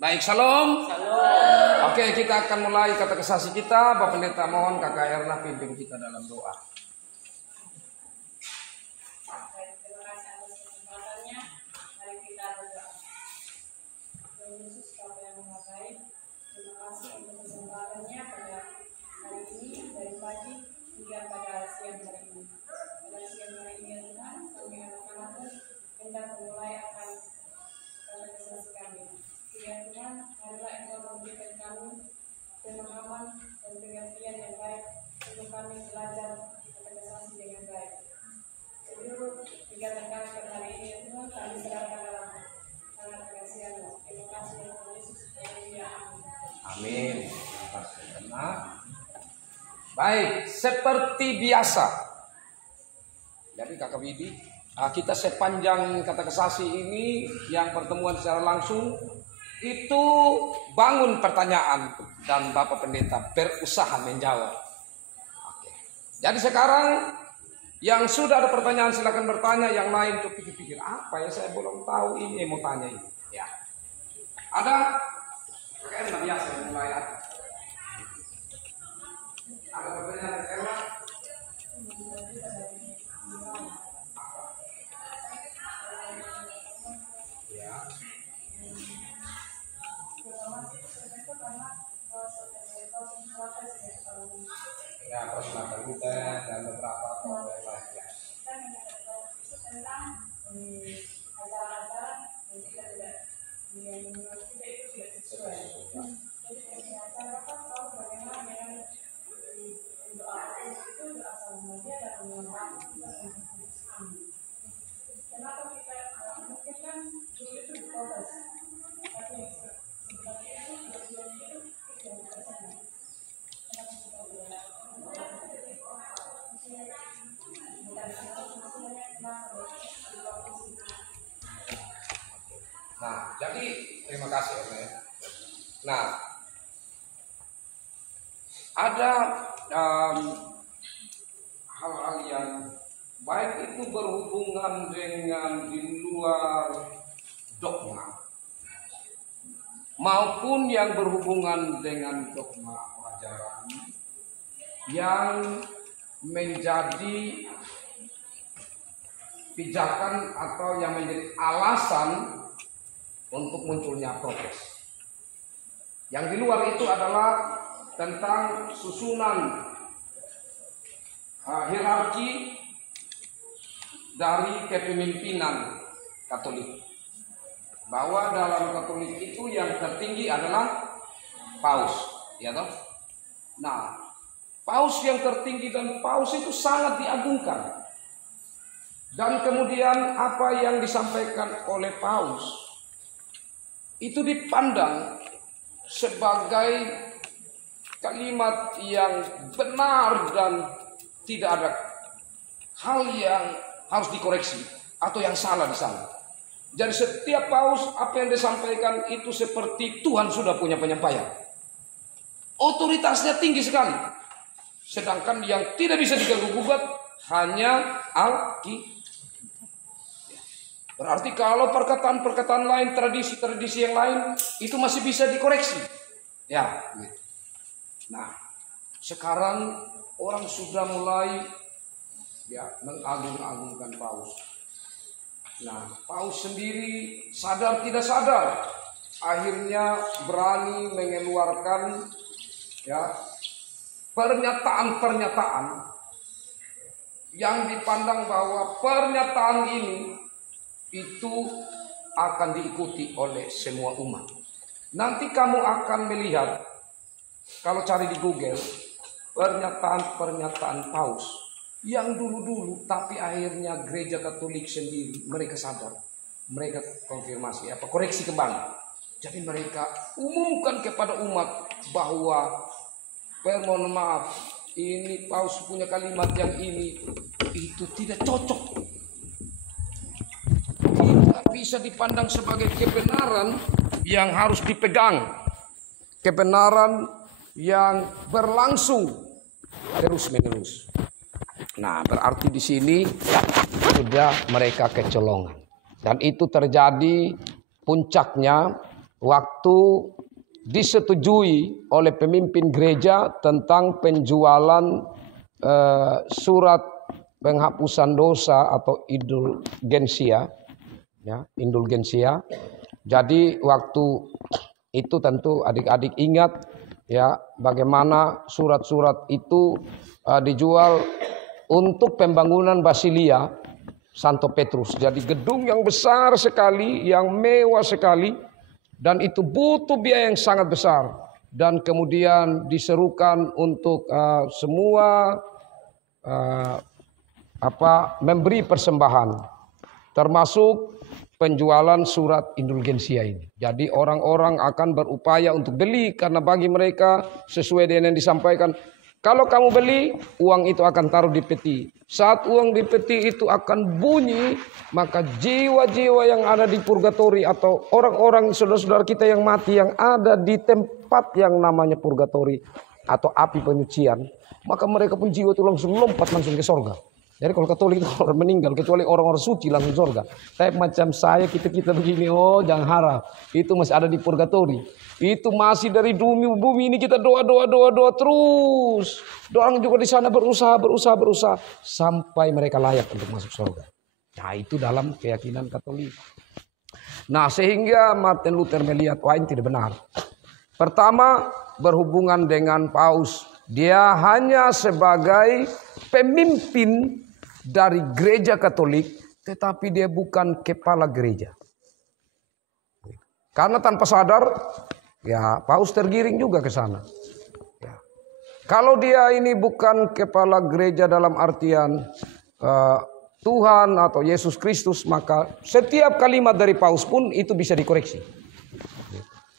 Baik, salam. Salam. Oke, kita akan mulai katekisasi kita. Bapak Pendeta mohon Kakak Erna pimpin kita dalam doa. Terima kasih atas kesempatannya. Mari kita berdoa. Tuhan Yesus, Bapa yang Maha Baik, terima kasih untuk kesempatannya pada hari ini dari pagi hingga pada siang hari ini. Pada siang hari ini ya Tuhan, kami anak-anakmu hendak memulai akan katekisasi kami. Ya Tuhan, marilah Engkau memberikan kami pemahaman dan pengertian yang baik untuk kami belajar katekisasi dengan baik. Seluruh kegiatan kami pada hari ini ya Tuhan, kami serahkan dalam tangan kekasihan-Mu. Terima kasih ya Tuhan Yesus. Haleluya. Amin. Terima kasih. Benar. Baik, seperti biasa. Jadi Kakak Widi, kita sepanjang katekisasi ini yang pertemuan secara langsung itu bangun pertanyaan dan Bapak Pendeta berusaha menjawab. Oke. Jadi sekarang yang sudah ada pertanyaan silakan bertanya, yang lain tuh pikir-pikir apa ya saya belum tahu ini mau tanya ini. Ya. Ada kayaknya biasa mulai ada. Ada pertanyaan Erna? Ya. Ya, persenatan kita dan beberapa yang lain. Ya. Tentang acara-acara yang kita tidak menurut kita itu tidak sesuai. Jadi acara apa tahu bagaimana dengan doa itu berasal dari Dia dan mengumpulkan amin. Kenapa kita mungkin kan dulu itu diprotes, tapi sebenarnya itu tujuan itu tidak bersama. Kenapa kita bilang? Nah, jadi terima kasih Erna. Nah, ada hal-hal yang baik itu berhubungan dengan di luar dogma maupun yang berhubungan dengan dogma ajaran yang menjadi pijakan atau yang menjadi alasan untuk munculnya protes. Yang di luar itu adalah tentang susunan hierarki dari kepemimpinan Katolik. Bahwa dalam Katolik itu yang tertinggi adalah Paus, ya toh? Nah, Paus yang tertinggi dan Paus itu sangat diagungkan. Dan kemudian apa yang disampaikan oleh Paus itu dipandang sebagai kalimat yang benar dan tidak ada hal yang harus dikoreksi atau yang salah di sana. Jadi setiap Paus apa yang disampaikan itu seperti Tuhan sudah punya penyampaian. Otoritasnya tinggi sekali. Sedangkan yang tidak bisa diganggu-gugat hanya Alkitab. Berarti kalau perkataan-perkataan lain, tradisi-tradisi yang lain itu masih bisa dikoreksi. Ya. Nah, sekarang orang sudah mulai mengagung-agungkan Paus. Nah, Paus sendiri sadar tidak sadar akhirnya berani mengeluarkan pernyataan-pernyataan yang dipandang bahwa pernyataan ini itu akan diikuti oleh semua umat. Nanti kamu akan melihat, kalau cari di Google, pernyataan-pernyataan Paus yang dulu-dulu, tapi akhirnya gereja Katolik sendiri mereka sadar, mereka konfirmasi, koreksi kembali. Jadi mereka umumkan kepada umat bahwa, mohon maaf, ini Paus punya kalimat yang ini itu tidak cocok. Bisa dipandang sebagai kebenaran yang harus dipegang, kebenaran yang berlangsung terus-menerus. Nah, berarti di sini sudah mereka kecolongan, dan itu terjadi puncaknya waktu disetujui oleh pemimpin gereja tentang penjualan surat penghapusan dosa atau indulgensia, ya, indulgensia. Jadi waktu itu tentu adik-adik ingat ya bagaimana surat-surat itu dijual untuk pembangunan Basilia Santo Petrus. Jadi gedung yang besar sekali, yang mewah sekali, dan itu butuh biaya yang sangat besar. Dan kemudian diserukan untuk semua memberi persembahan, termasuk penjualan surat indulgensia ini. Jadi orang-orang akan berupaya untuk beli, karena bagi mereka sesuai dengan yang disampaikan, kalau kamu beli, uang itu akan taruh di peti. Saat uang di peti itu akan bunyi, maka jiwa-jiwa yang ada di purgatori atau orang-orang saudara-saudara kita yang mati yang ada di tempat yang namanya purgatori atau api penyucian, maka mereka pun jiwa itu langsung lompat langsung ke sorga. Jadi kalau Katolik itu orang meninggal, kecuali orang-orang suci langsung surga. Tapi macam saya, kita begini, oh jangan harap. Itu masih ada di purgatori. Itu masih dari bumi ini kita doa terus. Orang juga di sana berusaha sampai mereka layak untuk masuk surga. Nah itu dalam keyakinan Katolik. Nah sehingga Martin Luther melihat, wah ini tidak benar. Pertama berhubungan dengan Paus. Dia hanya sebagai pemimpin dari gereja Katolik, tetapi dia bukan kepala gereja. Karena tanpa sadar, ya Paus tergiring juga ke sana. Ya. Kalau dia ini bukan kepala gereja dalam artian Tuhan atau Yesus Kristus, maka setiap kalimat dari Paus pun itu bisa dikoreksi.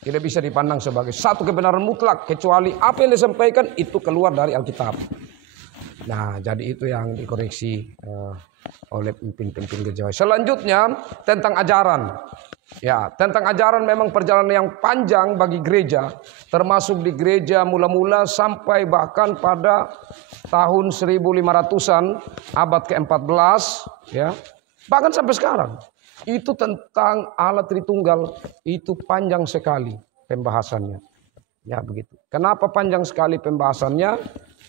Tidak bisa dipandang sebagai satu kebenaran mutlak, kecuali apa yang disampaikan itu keluar dari Alkitab. Nah, jadi itu yang dikoreksi oleh pemimpin-pemimpin gereja. Selanjutnya tentang ajaran. Ya, tentang ajaran memang perjalanan yang panjang bagi gereja, termasuk di gereja mula-mula sampai bahkan pada tahun 1500-an, abad ke-14, ya. Bahkan sampai sekarang. Itu tentang Allah Tritunggal, itu panjang sekali pembahasannya. Ya, begitu. Kenapa panjang sekali pembahasannya?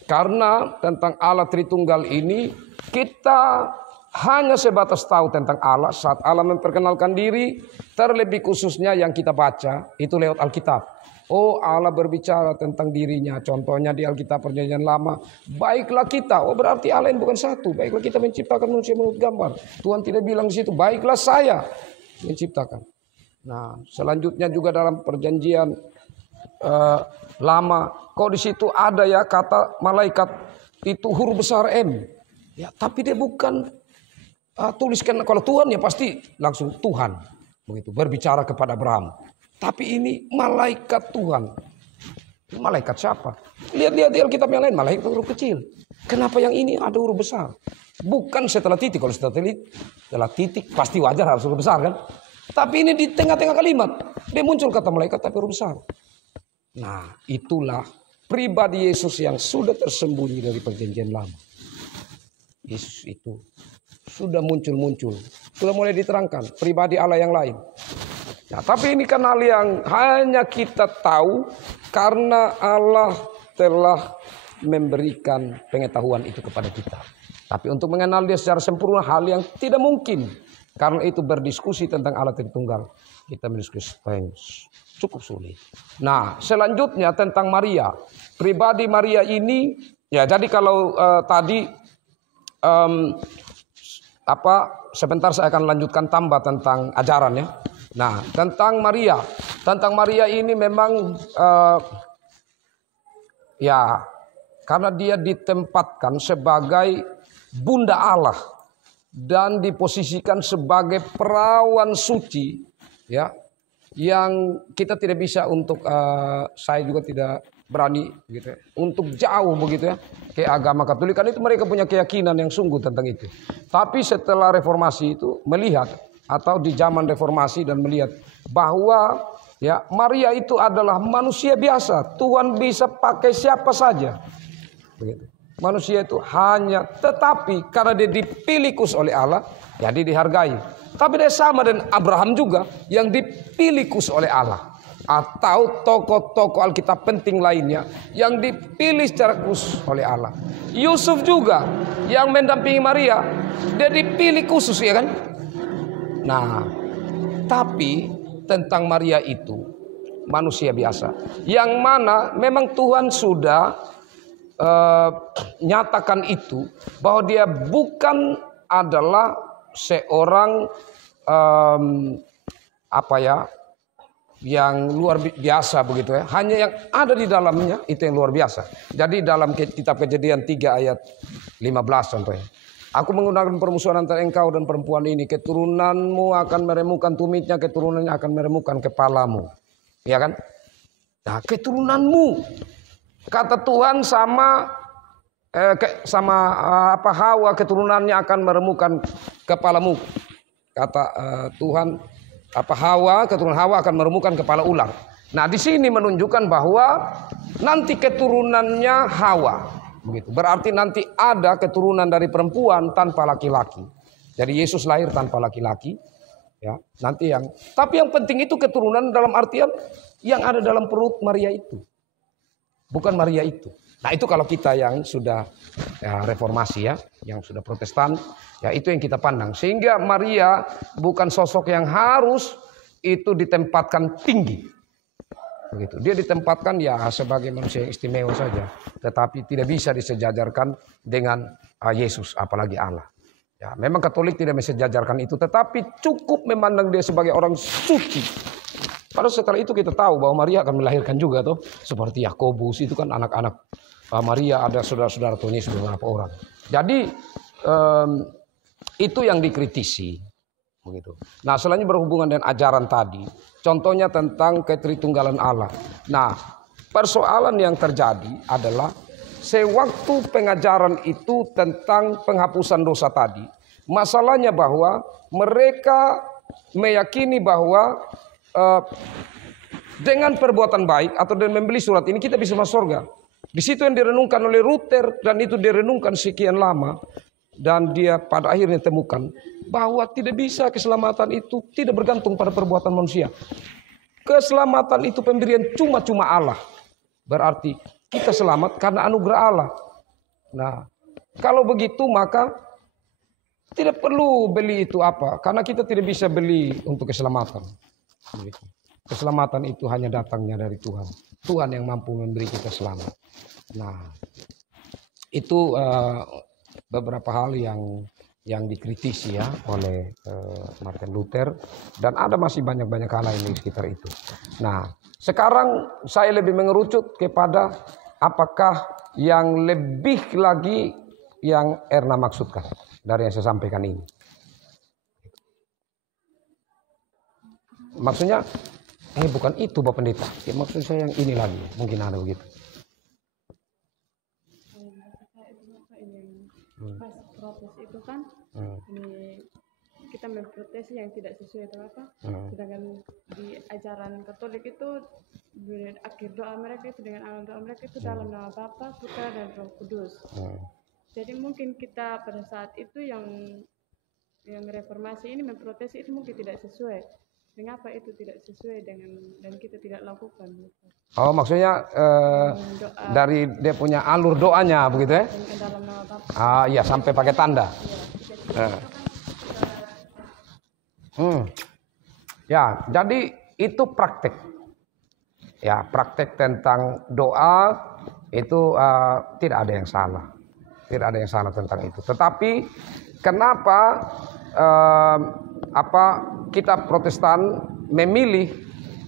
Karena tentang Allah Tritunggal ini kita hanya sebatas tahu tentang Allah saat Allah memperkenalkan diri, terlebih khususnya yang kita baca itu lewat Alkitab. Oh, Allah berbicara tentang dirinya, contohnya di Alkitab Perjanjian Lama. Baiklah kita, oh berarti Allah yang bukan satu. Baiklah kita menciptakan manusia menurut gambar. Tuhan tidak bilang di situ, baiklah saya menciptakan. Nah, selanjutnya juga dalam Perjanjian Lama, kok di situ ada ya kata malaikat itu huruf besar M. Ya, tapi dia bukan tuliskan, kalau Tuhan ya pasti langsung Tuhan. Begitu, berbicara kepada Abraham. Tapi ini malaikat Tuhan. Malaikat siapa? Lihat-lihat di Alkitab yang lain, malaikat huruf kecil. Kenapa yang ini ada huruf besar? Bukan setelah titik. Kalau setelah titik pasti wajar harus huruf besar kan? Tapi ini di tengah-tengah kalimat. Dia muncul kata malaikat tapi huruf besar. Nah, itulah pribadi Yesus yang sudah tersembunyi dari Perjanjian Lama. Yesus itu sudah muncul. Sudah mulai diterangkan pribadi Allah yang lain. Nah, tapi ini kan hal yang hanya kita tahu karena Allah telah memberikan pengetahuan itu kepada kita. Tapi untuk mengenal dia secara sempurna hal yang tidak mungkin. Karena itu berdiskusi tentang Allah Tritunggal, kita berdiskusi cukup sulit. Nah, selanjutnya tentang Maria. Pribadi Maria ini, ya jadi kalau tadi sebentar saya akan lanjutkan tambah tentang ajarannya. Nah, tentang Maria ini memang ya karena dia ditempatkan sebagai bunda Allah dan diposisikan sebagai perawan suci, ya, yang kita tidak bisa untuk saya juga tidak berani gitu ya, untuk jauh begitu ya ke agama Katolik, kan itu mereka punya keyakinan yang sungguh tentang itu. Tapi setelah reformasi itu melihat atau di zaman reformasi dan melihat bahwa ya Maria itu adalah manusia biasa, Tuhan bisa pakai siapa saja. Begitu. Manusia itu hanya, tetapi karena dia dipilih khusus oleh Allah, jadi dihargai. Tapi dia sama dengan Abraham juga yang dipilih khusus oleh Allah. atau tokoh-tokoh Alkitab penting lainnya yang dipilih secara khusus oleh Allah. Yusuf juga yang mendampingi Maria, dia dipilih khusus, ya kan? Nah, tapi tentang Maria itu manusia biasa, yang mana memang Tuhan sudah nyatakan itu, bahwa dia bukan adalah seorang yang luar biasa begitu ya. Hanya yang ada di dalamnya itu yang luar biasa. Jadi dalam kitab Kejadian 3 ayat 15 contohnya. Aku menggunakan permusuhan antara engkau dan perempuan ini. Keturunanmu akan meremukkan tumitnya, keturunannya akan meremukkan kepalamu. Ya kan? Nah, keturunanmu. Kata Tuhan sama Hawa, keturunannya akan meremukkan kepalamu. Kata Tuhan, keturunan Hawa akan meremukkan kepala ular. Nah, di sini menunjukkan bahwa nanti keturunannya Hawa, begitu. Berarti nanti ada keturunan dari perempuan tanpa laki-laki. Jadi Yesus lahir tanpa laki-laki, ya. Tapi yang penting itu keturunan dalam artian yang ada dalam perut Maria itu, bukan Maria itu. Nah, itu kalau kita yang sudah reformasi ya, yang sudah Protestan, ya itu yang kita pandang. Sehingga Maria bukan sosok yang harus itu ditempatkan tinggi. Begitu. Dia ditempatkan ya sebagai manusia yang istimewa saja, tetapi tidak bisa disejajarkan dengan Yesus, apalagi Allah. Ya, memang Katolik tidak mensejajarkan itu, tetapi cukup memandang dia sebagai orang suci. Padahal setelah itu kita tahu bahwa Maria akan melahirkan juga tuh, seperti Yakobus itu kan anak-anak Maria, ada saudara-saudara Tuhan Yesus beberapa orang. Jadi itu yang dikritisi, begitu. Nah, selanjutnya berhubungan dengan ajaran tadi, contohnya tentang ketritunggalan Allah. Nah, persoalan yang terjadi adalah sewaktu pengajaran itu tentang penghapusan dosa tadi, masalahnya bahwa mereka meyakini bahwa dengan perbuatan baik atau dengan membeli surat ini kita bisa masuk surga. Di situ yang direnungkan oleh Luther, dan itu direnungkan sekian lama, dan dia pada akhirnya temukan bahwa tidak bisa, keselamatan itu tidak bergantung pada perbuatan manusia. Keselamatan itu pemberian cuma-cuma Allah. Berarti kita selamat karena anugerah Allah. Nah, kalau begitu maka tidak perlu beli itu apa, karena kita tidak bisa beli untuk keselamatan. Keselamatan itu hanya datangnya dari Tuhan. Tuhan yang mampu memberi kita selamat. Nah, itu beberapa hal yang dikritisi ya oleh Martin Luther, dan ada masih banyak hal lain di sekitar itu. Nah, sekarang saya lebih mengerucut kepada apakah yang lebih lagi yang Erna maksudkan dari yang saya sampaikan ini. Maksudnya bukan itu Bapak Pendeta. Ya, maksud saya yang ini lagi. Mungkin ada begitu. Pas protes itu kan ini kita memprotes yang tidak sesuai atau apa. Sedangkan di ajaran Katolik itu akhir doa mereka itu dengan awal doa mereka itu dalam nama Bapa, Putra dan Roh Kudus. Jadi mungkin kita pada saat itu yang reformasi ini memprotes itu mungkin tidak sesuai. Mengapa itu tidak sesuai dengan dan kita tidak lakukan? Oh, maksudnya dari dia punya alur doanya begitu ya? Dalam nama Bapa. Ah, iya, sampai pakai tanda. Ya, jadi itu praktek. Ya, praktek tentang doa itu tidak ada yang salah. Tidak ada yang salah tentang itu. Tetapi kenapa kita Protestan memilih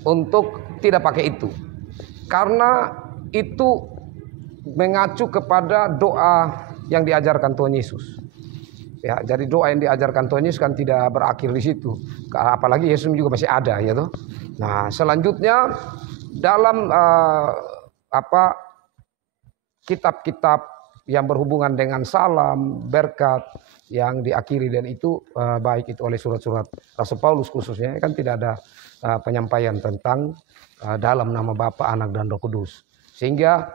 untuk tidak pakai itu? Karena itu mengacu kepada doa yang diajarkan Tuhan Yesus. Ya, jadi doa yang diajarkan Tuhan Yesus kan tidak berakhir di situ. Apalagi Yesus juga masih ada, ya toh. Nah, selanjutnya dalam kitab-kitab yang berhubungan dengan salam, berkat yang diakhiri, dan itu baik itu oleh surat-surat Rasul Paulus khususnya kan tidak ada penyampaian tentang dalam nama Bapa, Anak dan Roh Kudus. Sehingga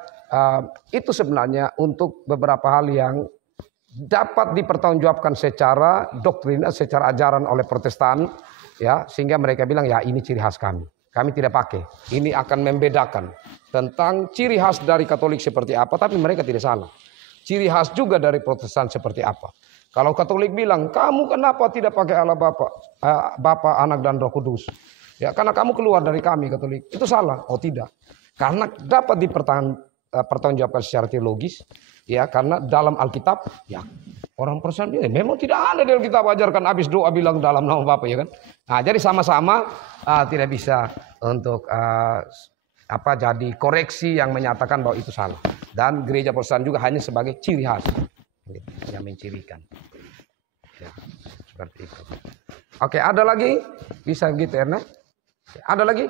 itu sebenarnya untuk beberapa hal yang dapat dipertanggungjawabkan secara doktrin, secara ajaran oleh Protestan, ya, sehingga mereka bilang ya ini ciri khas kami. kami tidak pakai. Ini akan membedakan tentang ciri khas dari Katolik seperti apa, tapi mereka tidak salah. Ciri khas juga dari Protestan seperti apa. Kalau Katolik bilang, kamu kenapa tidak pakai Allah Bapa, Anak dan Roh Kudus? Ya, karena kamu keluar dari kami Katolik. Itu salah. Oh tidak. Karena dapat dipertanggungjawabkan secara teologis. Ya, karena dalam Alkitab, ya orang Protestan bilang, memang tidak ada di Alkitab ajarkan habis doa bilang dalam nama Bapa, ya kan? Nah, jadi sama-sama tidak bisa untuk jadi koreksi yang menyatakan bahwa itu salah. Dan gereja Protestan juga hanya sebagai ciri khas yang mencirikan. Ya, seperti itu. Oke, ada lagi? Bisa gitu, Erna? Ada lagi?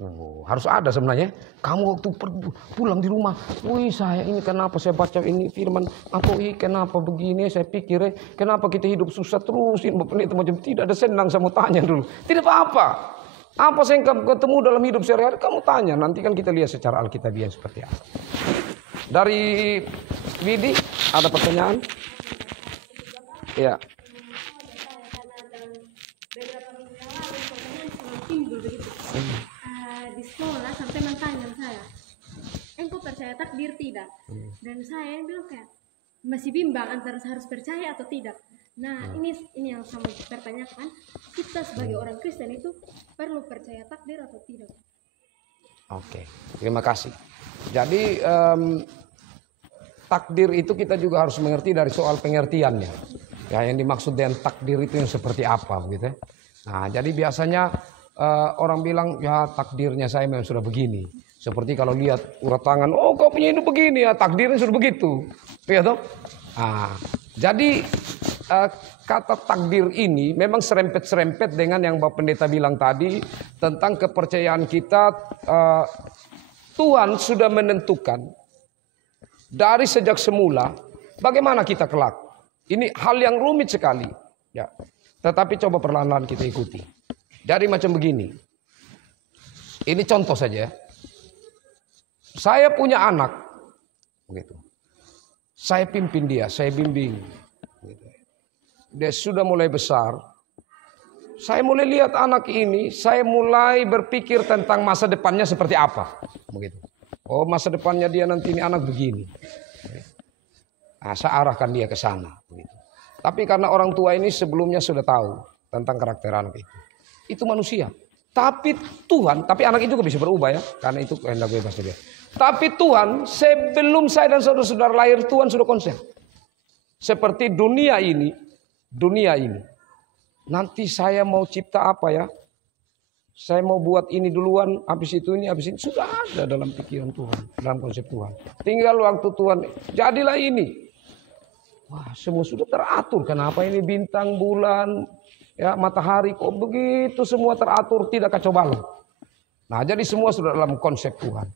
Oh, harus ada sebenarnya. Kamu waktu pulang di rumah, wih saya ini kenapa saya baca ini firman, atau kenapa begini, saya pikir kenapa kita hidup susah terusin, itu macam tidak ada senang, saya mau tanya dulu. Tidak apa-apa. Apa yang kamu ketemu dalam hidup sehari-hari, kamu tanya. Nanti kan kita lihat secara alkitabiah seperti apa. Dari Widi, ada pertanyaan? Ya. Di sekolah sampai mentanya saya, engkau percaya takdir tidak? Dan saya bilang kayak masih bimbang antara harus percaya atau tidak. Nah ini yang saya mau pertanyakan, kita sebagai orang Kristen itu perlu percaya takdir atau tidak? Oke, terima kasih. Jadi takdir itu kita juga harus mengerti dari soal pengertiannya. Ya, yang dimaksud dengan takdir itu yang seperti apa, begitu. Nah, jadi biasanya orang bilang ya takdirnya saya memang sudah begini. Seperti kalau lihat urat tangan, oh kau punya hidup begini ya, takdirnya sudah begitu. Ya toh? Nah, jadi kata takdir ini memang serempet-serempet dengan yang Bapak Pendeta bilang tadi tentang kepercayaan kita. Tuhan sudah menentukan dari sejak semula bagaimana kita kelak. Ini hal yang rumit sekali. Ya. Tetapi coba perlahan-lahan kita ikuti. Jadi macam begini. Ini contoh saja. Saya punya anak. Begitu. Saya pimpin dia, saya bimbing. Dia sudah mulai besar. Saya mulai lihat anak ini, saya mulai berpikir tentang masa depannya seperti apa. Begitu. Oh, masa depannya dia nanti ini anak begini. Nah, saya arahkan dia ke sana. Begitu. Tapi karena orang tua ini sebelumnya sudah tahu tentang karakter anak itu. Itu manusia. Tapi Tuhan, tapi anak itu juga bisa berubah ya. Karena itu kehendak bebas dia. Tapi Tuhan, sebelum saya dan saudara-saudara lahir, Tuhan sudah konsep. Seperti dunia ini. Nanti saya mau cipta apa ya? Saya mau buat ini duluan, habis itu ini, habis ini. Sudah ada dalam pikiran Tuhan, dalam konsep Tuhan. Tinggal waktu Tuhan, jadilah ini. Wah, semua sudah teratur. Kenapa ini bintang, bulan, ya matahari kok begitu semua teratur, tidak kacau balau. Nah, jadi semua sudah dalam konsep Tuhan.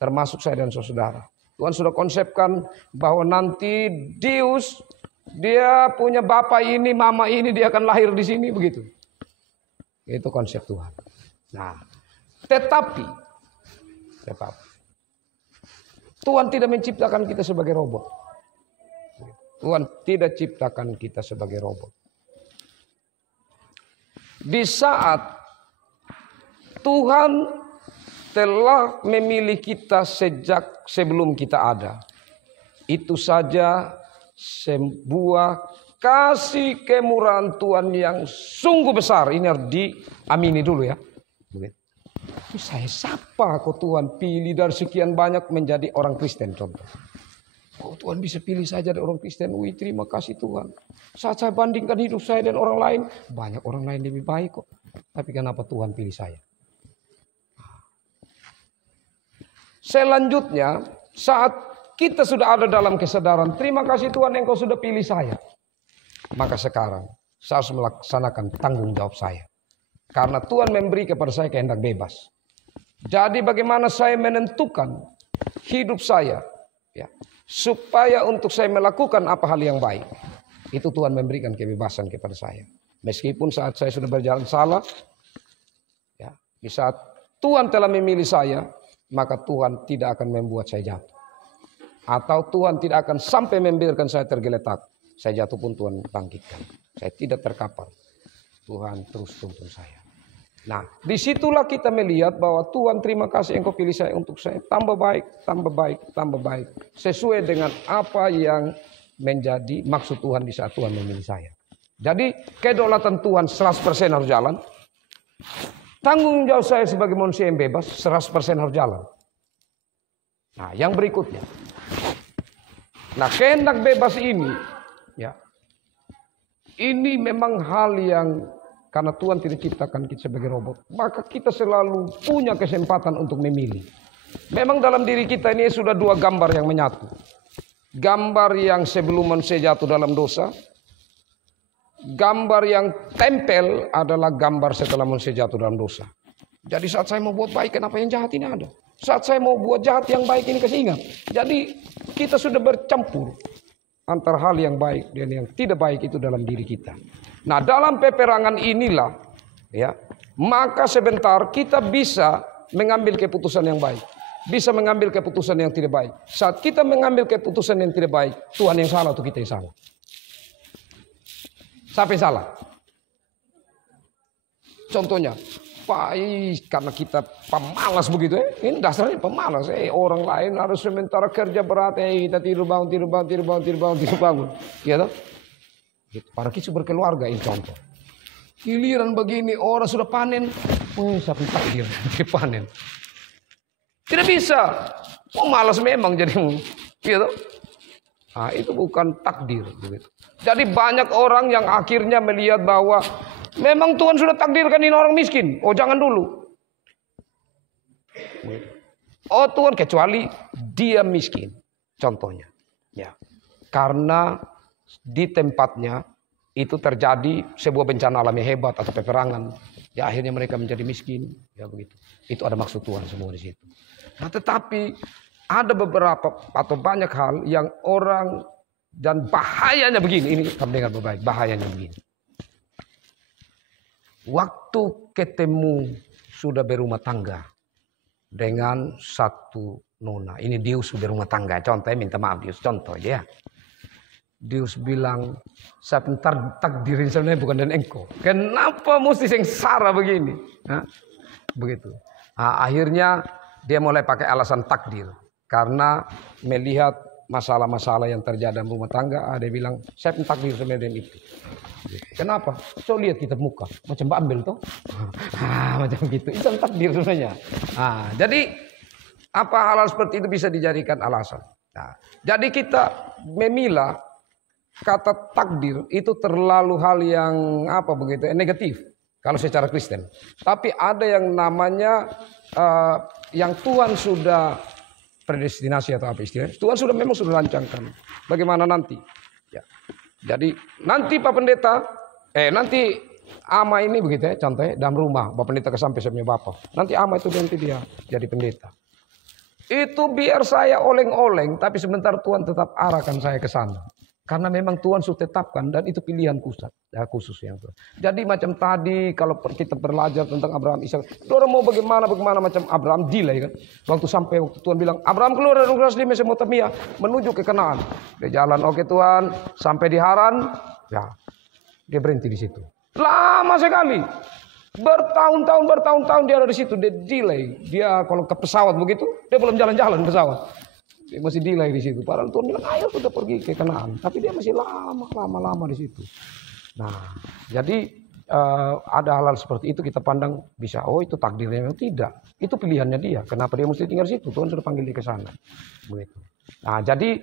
Termasuk saya dan saudara. Tuhan sudah konsepkan bahwa nanti Deus, dia punya bapak ini, mama ini, dia akan lahir di sini begitu. Itu konsep Tuhan. Nah, tetapi Tuhan tidak menciptakan kita sebagai robot. Tuhan tidak ciptakan kita sebagai robot. Di saat Tuhan telah memilih kita sejak sebelum kita ada, itu saja sebuah kasih kemurahan Tuhan yang sungguh besar. Ini harus diamini dulu ya. Saya siapa kok Tuhan pilih dari sekian banyak menjadi orang Kristen contoh. Oh, Tuhan bisa pilih saja dari orang Kristen. Wih, terima kasih Tuhan. Saat saya bandingkan hidup saya dan orang lain, banyak orang lain lebih baik kok. Tapi kenapa Tuhan pilih saya? Selanjutnya, saat kita sudah ada dalam kesadaran, terima kasih Tuhan Engkau sudah pilih saya. Maka sekarang, saya harus melaksanakan tanggung jawab saya. Karena Tuhan memberi kepada saya kehendak bebas. Jadi bagaimana saya menentukan hidup saya, ya, supaya untuk saya melakukan apa hal yang baik. Itu Tuhan memberikan kebebasan kepada saya. Meskipun saat saya sudah berjalan salah, ya, di saat Tuhan telah memilih saya, maka Tuhan tidak akan membuat saya jatuh. Atau Tuhan tidak akan sampai membiarkan saya tergeletak. Saya jatuh pun Tuhan bangkitkan. Saya tidak terkapar. Tuhan terus tuntun saya. Nah, disitulah kita melihat bahwa Tuhan terima kasih Engkau pilih saya untuk saya tambah baik, tambah baik, tambah baik. Sesuai dengan apa yang menjadi maksud Tuhan di saat Tuhan memilih saya. Jadi kedaulatan Tuhan 100% harus jalan. Tanggung jawab saya sebagai manusia yang bebas 100% harus jalan. Nah, yang berikutnya. Nah, kehendak bebas ini, ya, ini memang hal yang karena Tuhan tidak ciptakan kita sebagai robot, maka kita selalu punya kesempatan untuk memilih. Memang dalam diri kita ini sudah dua gambar yang menyatu. Gambar yang sebelum manusia jatuh dalam dosa. Gambar yang tempel adalah gambar setelah manusia jatuh dalam dosa. Jadi saat saya mau buat baik, kenapa yang jahat ini ada? Saat saya mau buat jahat, yang baik ini kasih ingat. Jadi kita sudah bercampur antara hal yang baik dan yang tidak baik itu dalam diri kita. Nah, dalam peperangan inilah, ya, maka sebentar kita bisa mengambil keputusan yang baik, bisa mengambil keputusan yang tidak baik. Saat kita mengambil keputusan yang tidak baik, Tuhan yang salah atau kita yang salah? Siapa yang salah? Contohnya, karena kita pemalas begitu ya. Ini dasarnya pemalas. Orang lain harus sementara kerja berat, kita tidur bangun. Ya toh? Gitu. Para kita berkeluarga ini contoh. Giliran begini orang sudah panen, siapa takdir panen. Tidak bisa. Pemalas memang jadi, gitu. Nah, itu bukan takdir begitu. Jadi banyak orang yang akhirnya melihat bahwa memang Tuhan sudah takdirkan ini orang miskin. Oh, jangan dulu. Oh, Tuhan, kecuali dia miskin. Contohnya. Ya. Karena di tempatnya itu terjadi sebuah bencana alam yang hebat atau peperangan. Ya, akhirnya mereka menjadi miskin. Ya, begitu. Itu ada maksud Tuhan semua di situ. Nah, tetapi ada beberapa atau banyak hal yang orang, dan bahayanya begini. Ini kamu dengar baik. Bahayanya begini. Waktu ketemu sudah berumah tangga dengan satu nona. Ini Dius berumah tangga. Contohnya, minta maaf Dius. Contoh ya. Dius bilang, saya takdirin sebenarnya bukan dan engkau. Kenapa mesti sengsara begini? Nah, begitu. Nah, akhirnya dia mulai pakai alasan takdir. Karena melihat masalah-masalah yang terjadi dalam rumah tangga, dia bilang, saya takdir sebenarnya itu. Kenapa? Coba lihat kita muka, macam Mbak Ambel tuh. Macam gitu. Itu takdir sebenarnya. Jadi apa hal-hal seperti itu bisa dijadikan alasan. Nah, jadi kita memilah kata takdir itu terlalu hal yang negatif kalau secara Kristen. Tapi ada yang namanya yang Tuhan sudah predestinasi atau apa istilahnya. Tuhan memang sudah rancangkan bagaimana nanti. Ya. Jadi nanti Pak Pendeta, nanti ama ini begitu ya, contohnya dalam rumah Pak Pendeta kesampai saya punya bapak. Nanti ama itu nanti dia jadi pendeta. Itu biar saya oleng-oleng, tapi sebentar Tuhan tetap arahkan saya ke sana. Karena memang Tuhan sudah tetapkan dan itu pilihan khusus yang Tuhan. Jadi macam tadi kalau kita belajar tentang Abraham, Ishak, orang mau bagaimana macam Abraham delay kan. Waktu Tuhan bilang, Abraham keluar dari negeri Mesopotamia menuju ke Kanaan. Dia jalan, oke Tuhan, sampai di Haran, ya dia berhenti di situ. Lama sekali. Bertahun-tahun dia ada di situ, dia delay. Dia kalau ke pesawat begitu, dia belum jalan-jalan pesawat. Dia masih delay di situ. Padahal Tuhan bilang, ayo sudah pergi ke Kanaan. Tapi dia masih lama di situ. Nah, jadi ada hal-hal seperti itu kita pandang bisa, oh itu takdirnya. Memang tidak. Itu pilihannya dia. Kenapa dia mesti tinggal di situ? Tuhan sudah panggil dia ke sana. Begitu. Nah, jadi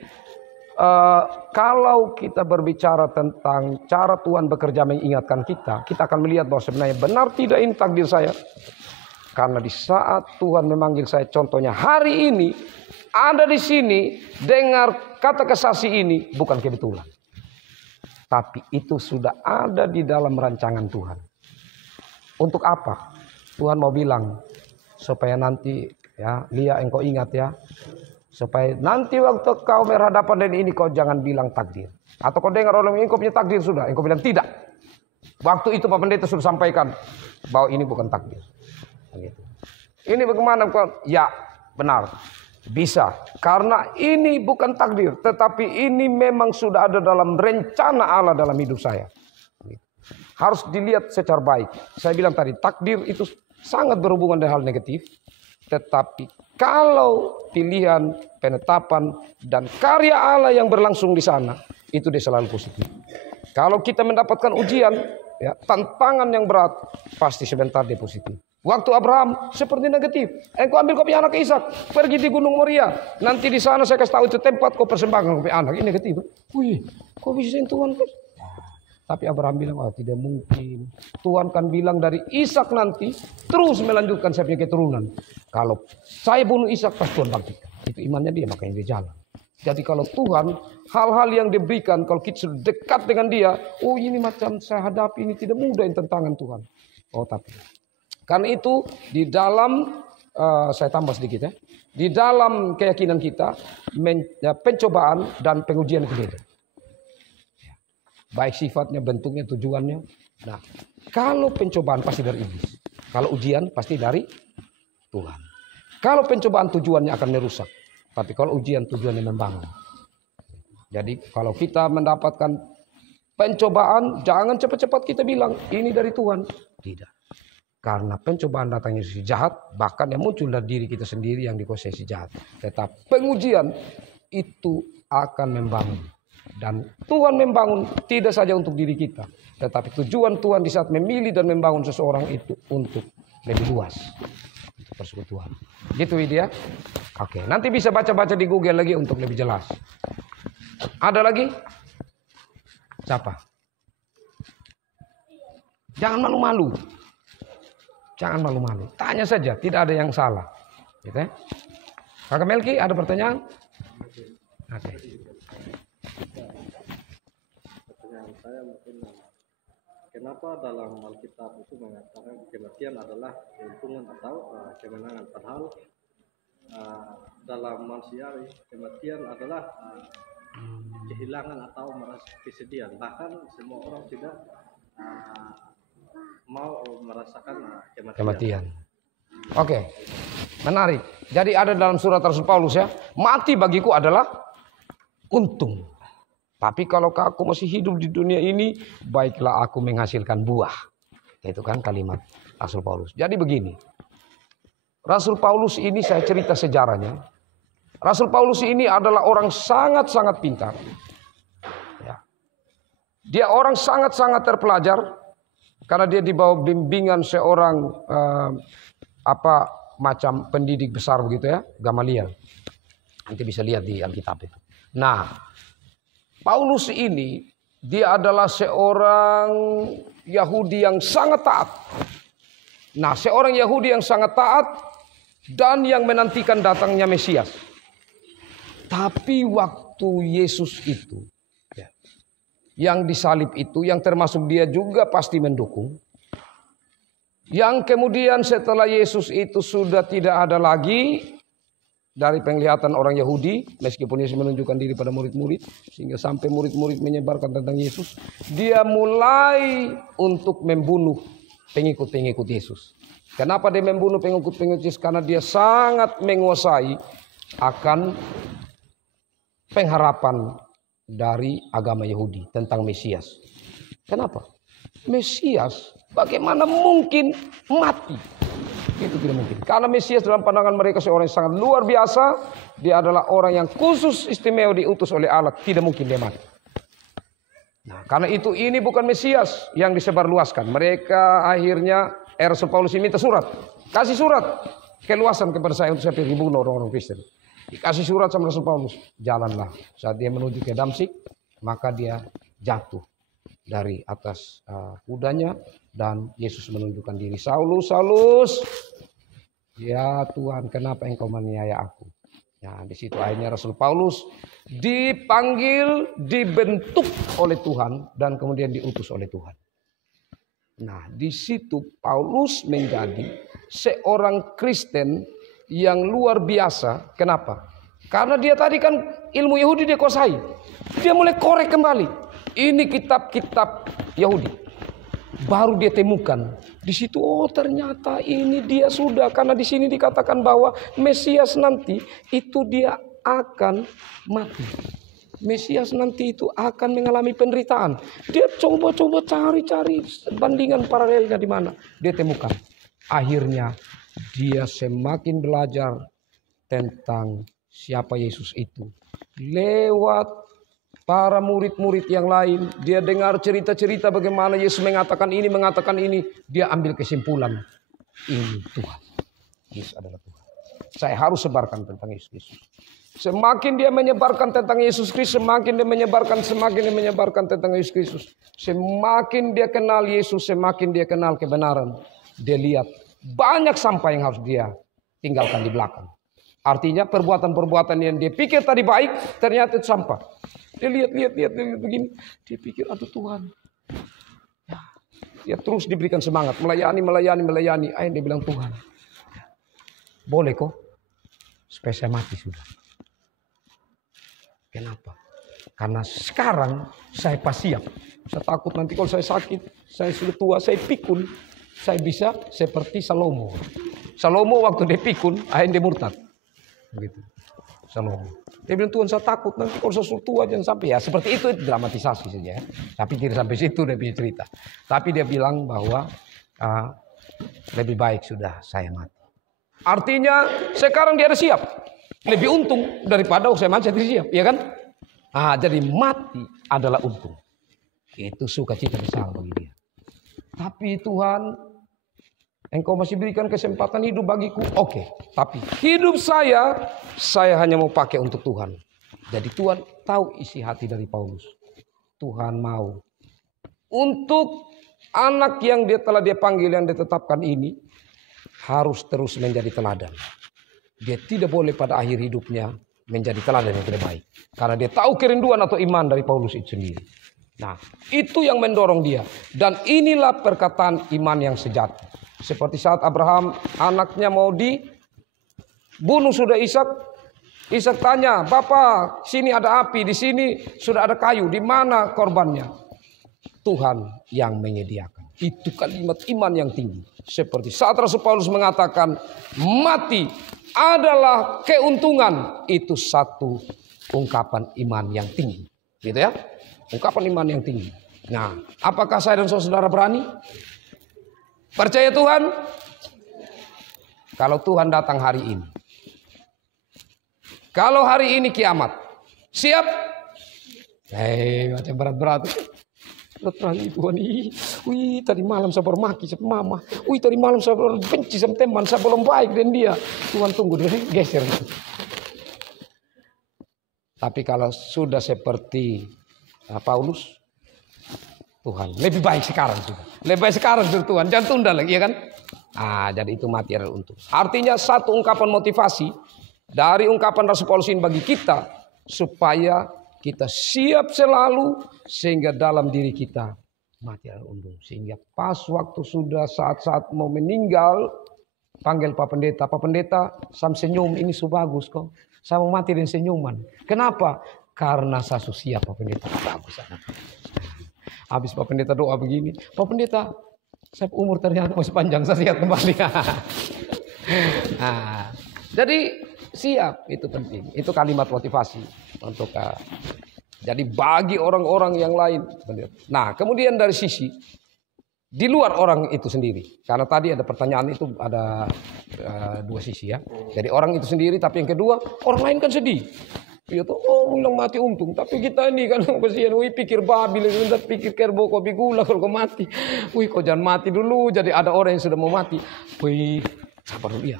kalau kita berbicara tentang cara Tuhan bekerja mengingatkan kita akan melihat bahwa sebenarnya benar tidak ini takdir saya. Karena di saat Tuhan memanggil saya, contohnya hari ini, ada di sini, dengar kata kesaksi ini, bukan kebetulan. Tapi itu sudah ada di dalam rancangan Tuhan. Untuk apa? Tuhan mau bilang, supaya nanti, ya, Lia engkau ingat ya, supaya nanti waktu kau berhadapan dengan ini, kau jangan bilang takdir. Atau kau dengar orang ini, kau punya takdir sudah, engkau bilang tidak. Waktu itu Pak Pendeta sudah sampaikan, bahwa ini bukan takdir. Gitu. Ini bagaimana? Ya benar, bisa. Karena ini bukan takdir, tetapi ini memang sudah ada dalam rencana Allah dalam hidup saya. harus dilihat secara baik. Saya bilang tadi, takdir itu sangat berhubungan dengan hal negatif. Tetapi kalau pilihan, penetapan, dan karya Allah yang berlangsung di sana, itu dia selalu positif. Kalau kita mendapatkan ujian, ya, tantangan yang berat, pasti sebentar dia positif. Waktu Abraham seperti negatif. Engkau ambil kopi anak Ishak, pergi di Gunung Moria. Nanti di sana saya kasih tahu itu tempat kau persembahkan kopi anak. Ini negatif. Wih, kau bisa sentuhan kan? Tapi Abraham bilang, oh, tidak mungkin. Tuhan kan bilang dari Ishak nanti terus melanjutkan saya punya keturunan. Kalau saya bunuh Ishak, pasti Tuhan bangkitkan. Itu imannya dia, makanya dia jalan. Jadi kalau Tuhan, hal-hal yang diberikan, kalau kita sudah dekat dengan dia, oh ini macam saya hadapi, ini tidak mudah yang tantangan Tuhan. Oh tapi, karena itu di dalam, saya tambah sedikit ya, di dalam keyakinan kita, pencobaan dan pengujian itu beda. Baik sifatnya, bentuknya, tujuannya. Nah, kalau pencobaan pasti dari iblis. Kalau ujian pasti dari Tuhan. Kalau pencobaan tujuannya akan merusak. Tapi kalau ujian tujuannya membangun. Jadi kalau kita mendapatkan pencobaan, jangan cepat-cepat kita bilang, ini dari Tuhan. Tidak. Karena pencobaan datangnya si jahat, bahkan yang muncul dari diri kita sendiri yang dikuasai si jahat. Tetapi pengujian itu akan membangun. Dan Tuhan membangun tidak saja untuk diri kita, tetapi tujuan Tuhan di saat memilih dan membangun seseorang itu untuk lebih luas, untuk persekutuan. Gitu Widya. Oke, nanti bisa baca-baca di Google lagi untuk lebih jelas. Ada lagi? Siapa? Jangan malu-malu. Jangan malu-malu. Tanya saja, tidak ada yang salah. Gitu ya. Kakak Melki, ada pertanyaan? Oke. Pertanyaan saya mungkin, kenapa dalam Alkitab itu mengatakan kematian adalah keuntungan atau kemenangan, padahal dalam manusiawi kematian adalah kehilangan atau merasa kesedihan, bahkan semua orang tidak mau merasakan kematian. Oke, menarik. Jadi ada dalam surat Rasul Paulus ya, mati bagiku adalah untung. Tapi kalau aku masih hidup di dunia ini, baiklah aku menghasilkan buah. Itu kan kalimat Rasul Paulus. Jadi begini, Rasul Paulus ini saya cerita sejarahnya. Rasul Paulus ini adalah orang sangat-sangat pintar. Ya. Dia orang sangat-sangat terpelajar. Karena dia di bawah bimbingan seorang macam pendidik besar begitu ya, Gamaliel. Nanti bisa lihat di Alkitab itu. Nah, Paulus ini dia adalah seorang Yahudi yang sangat taat. Nah, seorang Yahudi yang sangat taat dan yang menantikan datangnya Mesias. Tapi waktu Yesus itu, ya, yang disalib itu, yang termasuk dia juga pasti mendukung. Yang kemudian setelah Yesus itu sudah tidak ada lagi dari penglihatan orang Yahudi, meskipun Yesus menunjukkan diri pada murid-murid, sehingga sampai murid-murid menyebarkan tentang Yesus, dia mulai untuk membunuh pengikut-pengikut Yesus. Kenapa dia membunuh pengikut-pengikut Yesus? Karena dia sangat menguasai akan pengharapan dari agama Yahudi tentang Mesias. Kenapa? Mesias bagaimana mungkin mati? Itu tidak mungkin. Karena Mesias dalam pandangan mereka seorang yang sangat luar biasa. Dia adalah orang yang khusus istimewa diutus oleh Allah. Tidak mungkin dia mati. Nah, karena itu ini bukan Mesias yang disebarluaskan. Mereka akhirnya Rasul Paulus ini minta surat. Kasih surat keluasan kepada saya untuk saya pergi bunuh orang-orang Kristen. Dikasih surat sama Rasul Paulus. Jalanlah. Saat dia menuju ke Damsik, maka dia jatuh dari atas kudanya. Dan Yesus menunjukkan diri. Saulus, Saulus, ya Tuhan, kenapa engkau menganiaya aku? Ya, di situ akhirnya Rasul Paulus dipanggil, dibentuk oleh Tuhan, dan kemudian diutus oleh Tuhan. Nah, di situ Paulus menjadi seorang Kristen yang luar biasa. Kenapa? Karena dia tadi kan ilmu Yahudi dia kuasai. Dia mulai korek kembali. Ini kitab-kitab Yahudi. Baru dia temukan di situ, oh ternyata ini dia sudah, karena di sini dikatakan bahwa Mesias nanti itu dia akan mati. Mesias nanti itu akan mengalami penderitaan. Dia coba-coba cari-cari bandingan paralelnya di mana. Dia temukan. Akhirnya dia semakin belajar tentang siapa Yesus itu. Lewat para murid-murid yang lain. Dia dengar cerita-cerita bagaimana Yesus mengatakan ini. Dia ambil kesimpulan. Ini Tuhan. Yesus adalah Tuhan. Saya harus sebarkan tentang Yesus Kristus. Semakin dia menyebarkan tentang Yesus Kristus, semakin dia menyebarkan tentang Yesus Kristus. Semakin dia kenal Yesus, semakin dia kenal kebenaran. Dia lihat banyak sampah yang harus dia tinggalkan di belakang. Artinya perbuatan-perbuatan yang dia pikir tadi baik, ternyata itu sampah. Dia lihat begini. Dia pikir, aduh Tuhan. Dia terus diberikan semangat. Melayani. Akhirnya dia bilang, Tuhan, boleh kok. Supaya saya mati sudah. Kenapa? Karena sekarang saya pas siap. Saya takut nanti kalau saya sakit, saya sudah tua, saya pikun. Saya bisa seperti Salomo. Salomo waktu dia pikun, akhirnya dia murtad. Begitu. Salomo. Dia bilang, Tuhan saya takut nanti kalau saya sudah tua jangan sampai. Ya seperti itu dramatisasi saja. Tapi tidak sampai situ dia punya cerita. Tapi dia bilang bahwa lebih baik sudah saya mati. Artinya sekarang dia ada siap. Lebih untung daripada saya mati tidak siap. Ya kan? Jadi mati adalah untung. Itu sukacita besar bagi dia. Tapi Tuhan, Engkau masih berikan kesempatan hidup bagiku. Oke. Tapi hidup saya hanya mau pakai untuk Tuhan. Jadi Tuhan tahu isi hati dari Paulus. Tuhan mau. Untuk anak yang telah dia panggil, yang ditetapkan ini. Harus terus menjadi teladan. Dia tidak boleh pada akhir hidupnya menjadi teladan yang tidak baik. Karena dia tahu kerinduan atau iman dari Paulus itu sendiri. Nah, itu yang mendorong dia. Dan inilah perkataan iman yang sejati. Seperti saat Abraham anaknya mau dibunuh sudah Ishak. Ishak tanya, Bapak, sini ada api, di sini sudah ada kayu, di mana korbannya? Tuhan yang menyediakan. Itu kalimat iman yang tinggi. Seperti saat Rasul Paulus mengatakan mati adalah keuntungan. Itu satu ungkapan iman yang tinggi. Gitu ya. Ungkapan iman yang tinggi. Nah, apakah saya dan saudara berani? Percaya Tuhan? Kalau Tuhan datang hari ini. Kalau hari ini kiamat. Siap? Macam berat-berat. Terang Tuhan, wih tadi malam saya baru maki sama mama, wih tadi malam saya baru benci sama teman, saya belum baik dengan dia. Tuhan tunggu dulu, geser. Tapi kalau sudah seperti Paulus, Tuhan lebih baik sekarang sudah, lebih baik sekarang sudah Tuhan, jangan tunda lagi, ya kan? Jadi itu mati adalah untung. Artinya satu ungkapan motivasi dari ungkapan Rasul Paulus ini bagi kita supaya kita siap selalu sehingga dalam diri kita mati adalah untung. Sehingga pas waktu sudah saat-saat mau meninggal, panggil Pak Pendeta. Pak Pendeta, sam senyum ini bagus kok. Saya mau mati dengan senyuman. Kenapa? Karena saya sudah siap Pak Pendeta. Bagus. Habis Pak Pendeta doa begini, Pak Pendeta, saya umur ternyata masih panjang, saya siap kembali. Jadi siap, itu penting. Itu kalimat motivasi untuk jadi bagi orang-orang yang lain. Nah, kemudian dari sisi di luar orang itu sendiri. Karena tadi ada pertanyaan itu ada dua sisi ya. Jadi orang itu sendiri, tapi yang kedua orang lain kan sedih. Dia tuh bilang mati untung, tapi kita ini kan kasihan. Wih pikir babi, pikir kerbo kopi gula kalau kau mati. Wih kau jangan mati dulu. Jadi ada orang yang sudah mau mati. Wih sabar dulu ya.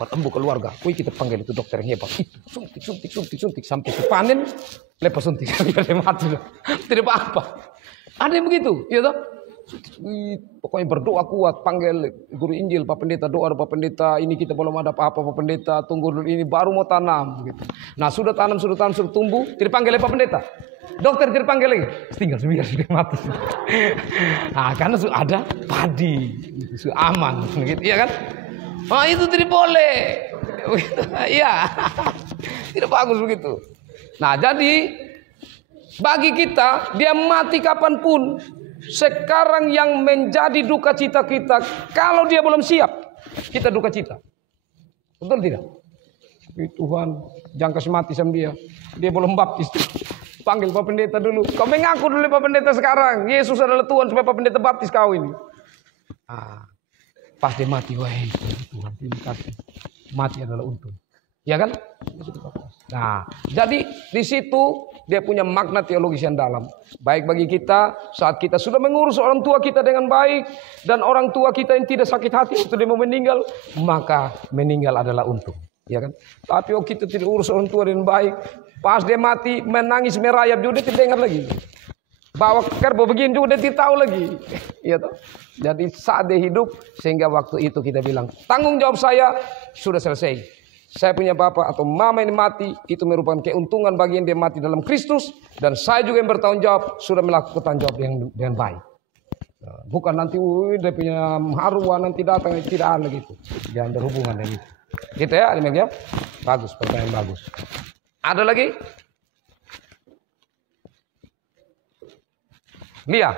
Bertemu keluarga, kita panggil itu dokter yang hebat. Suntik sampai panen, lepas suntik dia mati. Tidak apa-apa. Ada yang begitu, ya toh? Pokoknya berdoa kuat, panggil guru Injil, Pak Pendeta, doa Pak Pendeta, ini kita belum ada apa-apa Pak Pendeta, tunggu dulu ini baru mau tanam. Gitu. Nah sudah tanam, sudah tumbuh, tidak panggil Pak Pendeta. Dokter tidak panggil lagi, tinggal sudah mati. Karena sudah ada padi, sudah aman, gitu, ya kan? Itu tidak boleh. Iya. Tidak bagus begitu. Nah, jadi bagi kita dia mati kapanpun. Sekarang yang menjadi duka cita kita, kalau dia belum siap, kita duka cita. Betul tidak? Tuhan, jangan kasih mati sama dia. Dia belum baptis. Panggil Pak Pendeta dulu. Kau mengaku dulu Pak Pendeta sekarang. Yesus adalah Tuhan supaya Pak Pendeta baptis kau ini. Pas dia mati, wah Tuhan terima kasih. Mati adalah untung. Ya kan? Nah, jadi di situ dia punya makna teologis yang dalam. Baik bagi kita saat kita sudah mengurus orang tua kita dengan baik dan orang tua kita yang tidak sakit hati itu dia mau meninggal, maka meninggal adalah untung. Ya kan? Tapi kita tidak urus orang tua dengan baik, pas dia mati menangis merayap juga dia tidak dengar lagi. Bawa kerbau begini juga dia tidak tahu lagi. Ya toh? Jadi saat dia hidup sehingga waktu itu kita bilang tanggung jawab saya sudah selesai. Saya punya bapak atau mama ini mati, itu merupakan keuntungan bagi yang dia mati dalam Kristus. Dan saya juga yang bertanggung jawab, sudah melakukan tanggung jawab dengan baik. Bukan nanti dia punya haruan nanti datang, tidak ada gitu. Jangan berhubungan dengan itu. Gitu ya, ya. Bagus, pertanyaan bagus. Ada lagi? Lia,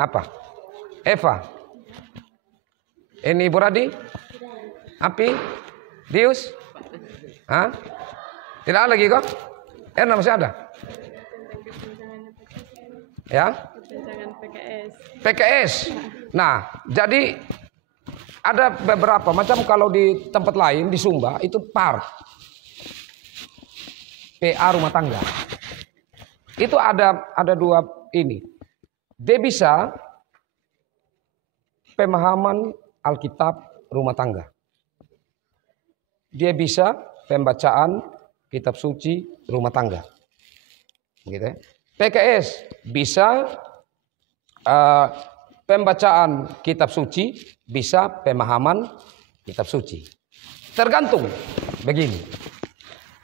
apa? Eva? Ini Ibu Radi? Api? Dius? Hah? Tidak ada lagi kok? Erna masih ada? Ya? PKS. Nah, jadi ada beberapa macam kalau di tempat lain di Sumba itu PAR. PA rumah tangga. Itu ada dua ini. Dia bisa pemahaman Alkitab rumah tangga. Dia bisa pembacaan kitab suci rumah tangga. Gitu ya. PKS bisa pembacaan kitab suci, bisa pemahaman kitab suci. Tergantung begini.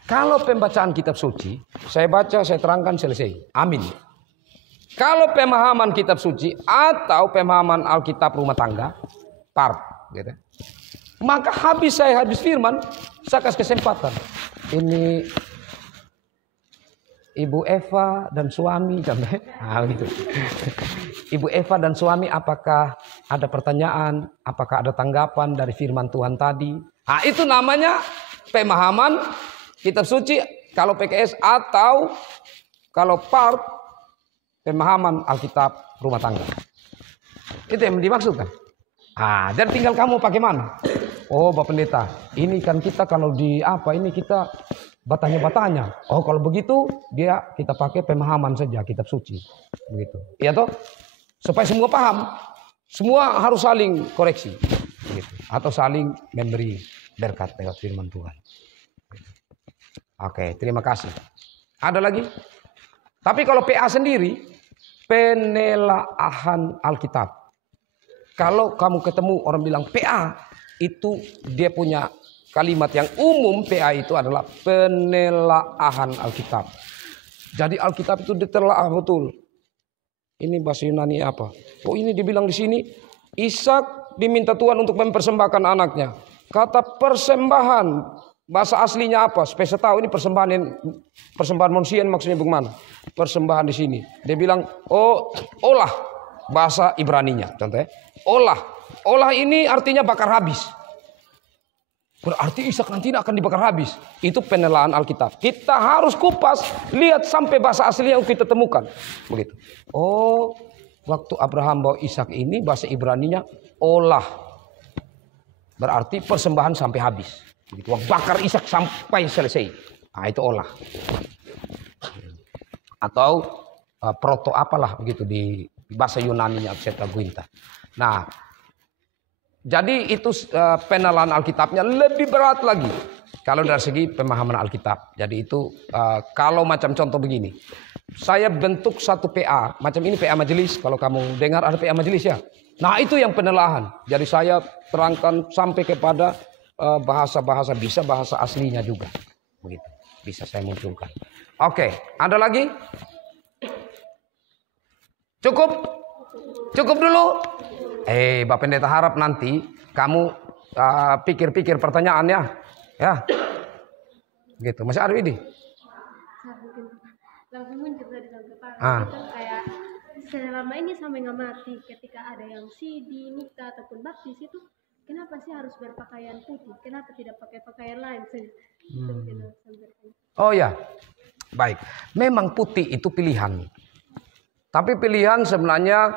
Kalau pembacaan kitab suci, saya baca, saya terangkan, selesai. Amin. Kalau pemahaman kitab suci atau pemahaman Alkitab rumah tangga, part, gitu. Maka habis firman, saya kasih kesempatan. Ini Ibu Eva dan suami, gitu. Ibu Eva dan suami, apakah ada pertanyaan, apakah ada tanggapan dari firman Tuhan tadi? Nah, itu namanya pemahaman kitab suci kalau PKS atau kalau part pemahaman Alkitab rumah tangga. Itu yang dimaksudkan. Jadi tinggal kamu pakai mana? Oh, Bapak Pendeta, ini kan kita kalau di ini kita batanya. Oh, kalau begitu kita pakai pemahaman saja kitab suci. Begitu. Iya toh? Supaya semua paham. Semua harus saling koreksi. Begitu. Atau saling memberi berkat lewat firman Tuhan. Oke, terima kasih. Ada lagi? Tapi kalau PA sendiri, penelaahan Alkitab. Kalau kamu ketemu orang bilang PA, itu dia punya kalimat yang umum. PA itu adalah penelaahan Alkitab. Jadi Alkitab itu ditelaah betul. Ini bahasa Yunani apa? Oh, ini dibilang di sini Ishak diminta Tuhan untuk mempersembahkan anaknya. Kata persembahan, bahasa aslinya apa? Supaya saya tahu ini persembahan manusia maksudnya bagaimana? Persembahan di sini. Dia bilang, oh, olah, bahasa Ibraninya, contohnya. Olah ini artinya bakar habis. Berarti Ishak nanti akan dibakar habis. Itu penelaahan Alkitab. Kita harus kupas, lihat sampai bahasa aslinya yang kita temukan. Begitu. Oh, waktu Abraham bawa Ishak ini bahasa Ibraninya olah. Berarti persembahan sampai habis. Begitu. Bakar Ishak sampai selesai. Nah, itu olah. Atau proto apalah begitu di bahasa Yunaninya Septuaginta. Nah, jadi itu penelaahan Alkitabnya lebih berat lagi kalau dari segi pemahaman Alkitab. Jadi itu kalau macam contoh begini. Saya bentuk satu PA, macam ini PA majelis. Kalau kamu dengar ada PA majelis ya. Nah, itu yang penelaahan. Jadi saya terangkan sampai kepada bahasa-bahasa, bisa bahasa aslinya juga. Begitu. Bisa saya munculkan. Oke, ada lagi? Cukup dulu. Bapak Pendeta harap nanti kamu pikir-pikir pertanyaannya, ya. Gitu. Masih ada ini? Langsung muncul dari dalam kepala. Itu kayak selama ini sampai nggak mati, ketika ada yang sidi, nikah ataupun baptis itu, kenapa sih harus berpakaian putih? Kenapa tidak pakai pakaian lain? Oh ya, Baik, memang putih itu pilihan. Tapi pilihan sebenarnya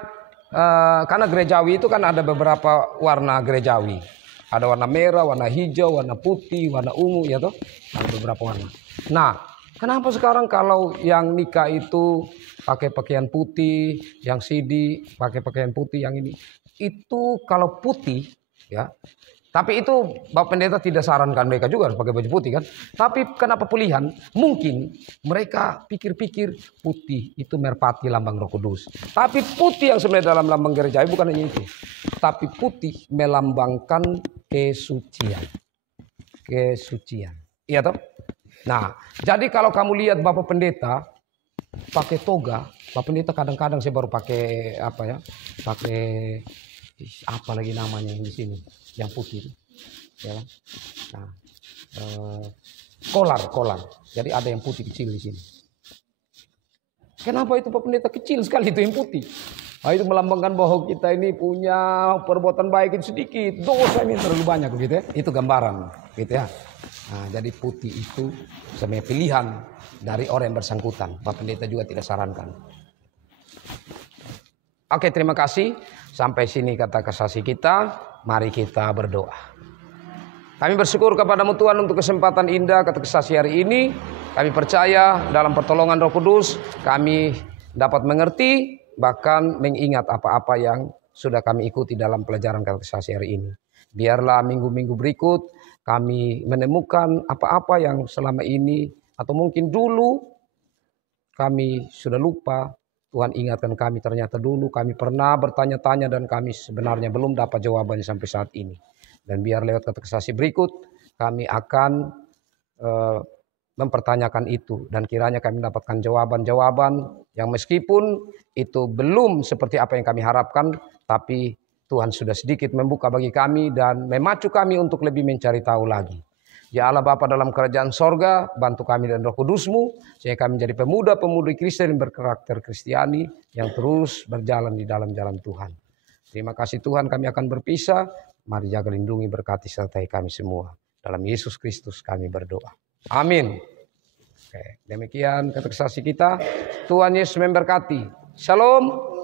karena gerejawi itu kan ada beberapa warna gerejawi. Ada warna merah, warna hijau, warna putih, warna ungu ya toh. Ada beberapa warna. Nah, kenapa sekarang kalau yang nikah itu pakai pakaian putih, yang sidi pakai pakaian putih, yang ini itu kalau putih ya. Tapi itu Bapak Pendeta tidak sarankan mereka juga harus pakai baju putih kan. Tapi kenapa pilihan? Mungkin mereka pikir-pikir putih itu merpati lambang Roh Kudus. Tapi putih yang sebenarnya dalam lambang gereja bukan hanya itu. Tapi putih melambangkan kesucian. Kesucian. Iya toh? Nah, jadi kalau kamu lihat Bapak Pendeta pakai toga, Bapak Pendeta kadang-kadang saya baru pakai apa ya? Pakai apa lagi namanya yang di sini? Yang putih itu, ya kan? Nah, kolar. Jadi ada yang putih kecil di sini. Kenapa itu Pak Pendeta kecil sekali itu yang putih? Nah, itu melambangkan bahwa kita ini punya perbuatan baik itu sedikit, dosa ini terlalu banyak gitu ya. Itu gambaran, gitu ya. Nah, jadi putih itu sebenarnya pilihan dari orang yang bersangkutan. Pak Pendeta juga tidak sarankan. Oke, terima kasih. Sampai sini kata kesasi kita. Mari kita berdoa. Kami bersyukur kepadamu Tuhan untuk kesempatan indah kata kesasi hari ini. Kami percaya dalam pertolongan Roh Kudus kami dapat mengerti bahkan mengingat apa-apa yang sudah kami ikuti dalam pelajaran kata kesasi hari ini. Biarlah minggu-minggu berikut kami menemukan apa-apa yang selama ini atau mungkin dulu kami sudah lupa. Tuhan ingatkan kami, ternyata dulu kami pernah bertanya-tanya dan kami sebenarnya belum dapat jawabannya sampai saat ini. Dan biar lewat kata kesasi berikut kami akan mempertanyakan itu. Dan kiranya kami mendapatkan jawaban-jawaban yang meskipun itu belum seperti apa yang kami harapkan. Tapi Tuhan sudah sedikit membuka bagi kami dan memacu kami untuk lebih mencari tahu lagi. Ya Allah Bapa dalam kerajaan sorga, bantu kami dan Roh Kudus-Mu, sehingga kami menjadi pemuda-pemudi Kristen yang berkarakter Kristiani, yang terus berjalan di dalam jalan Tuhan. Terima kasih Tuhan, kami akan berpisah. Mari jaga lindungi berkati sertai kami semua. Dalam Yesus Kristus kami berdoa. Amin. Oke, demikian kata kesasi kita. Tuhan Yesus memberkati. Shalom.